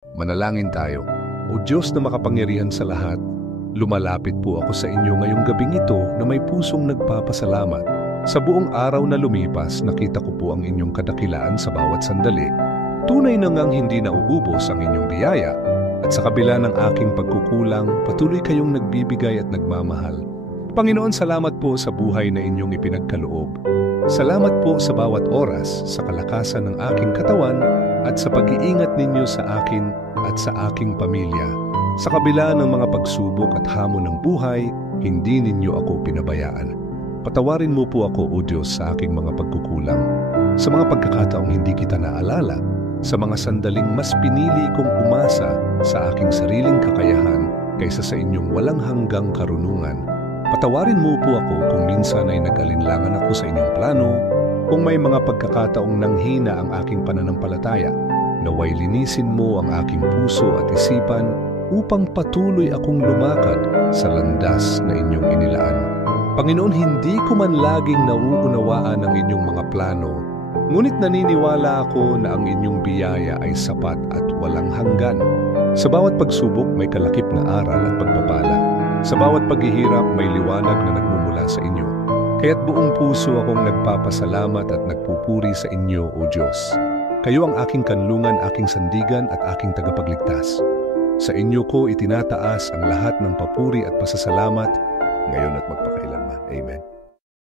Manalangin tayo. O Diyos na makapangyarihan sa lahat, lumalapit po ako sa inyo ngayong gabing ito na may pusong nagpapasalamat. Sa buong araw na lumipas, nakita ko po ang inyong kadakilaan sa bawat sandali. Tunay na ngang hindi nauubos ang inyong biyaya, at sa kabila ng aking pagkukulang, patuloy kayong nagbibigay at nagmamahal. Panginoon, salamat po sa buhay na inyong ipinagkaloob. Salamat po sa bawat oras, sa kalakasan ng aking katawan, at sa pag-iingat ninyo sa akin at sa aking pamilya. Sa kabila ng mga pagsubok at hamon ng buhay, hindi ninyo ako pinabayaan. Patawarin mo po ako, O Diyos, sa aking mga pagkukulang. Sa mga pagkakataong hindi kita naalala, sa mga sandaling mas pinili kong umasa sa aking sariling kakayahan kaysa sa inyong walang hanggang karunungan. Patawarin mo po ako kung minsan ay nag-alinlangan ako sa inyong plano, kung may mga pagkakataong nanghina ang aking pananampalataya. Naway linisin mo ang aking puso at isipan upang patuloy akong lumakad sa landas na inyong inilaan. Panginoon, hindi ko man laging nauunawaan ang inyong mga plano, ngunit naniniwala ako na ang inyong biyaya ay sapat at walang hanggan. Sa bawat pagsubok may kalakip na aral at pagpapala. Sa bawat paghihirap may liwanag na nagmumula sa inyo. Kaya't buong puso akong nagpapasalamat at nagpupuri sa inyo, O Diyos. Kayo ang aking kanlungan, aking sandigan at aking tagapagligtas. Sa inyo ko itinataas ang lahat ng papuri at pasasalamat, ngayon at magpakailanman. Amen.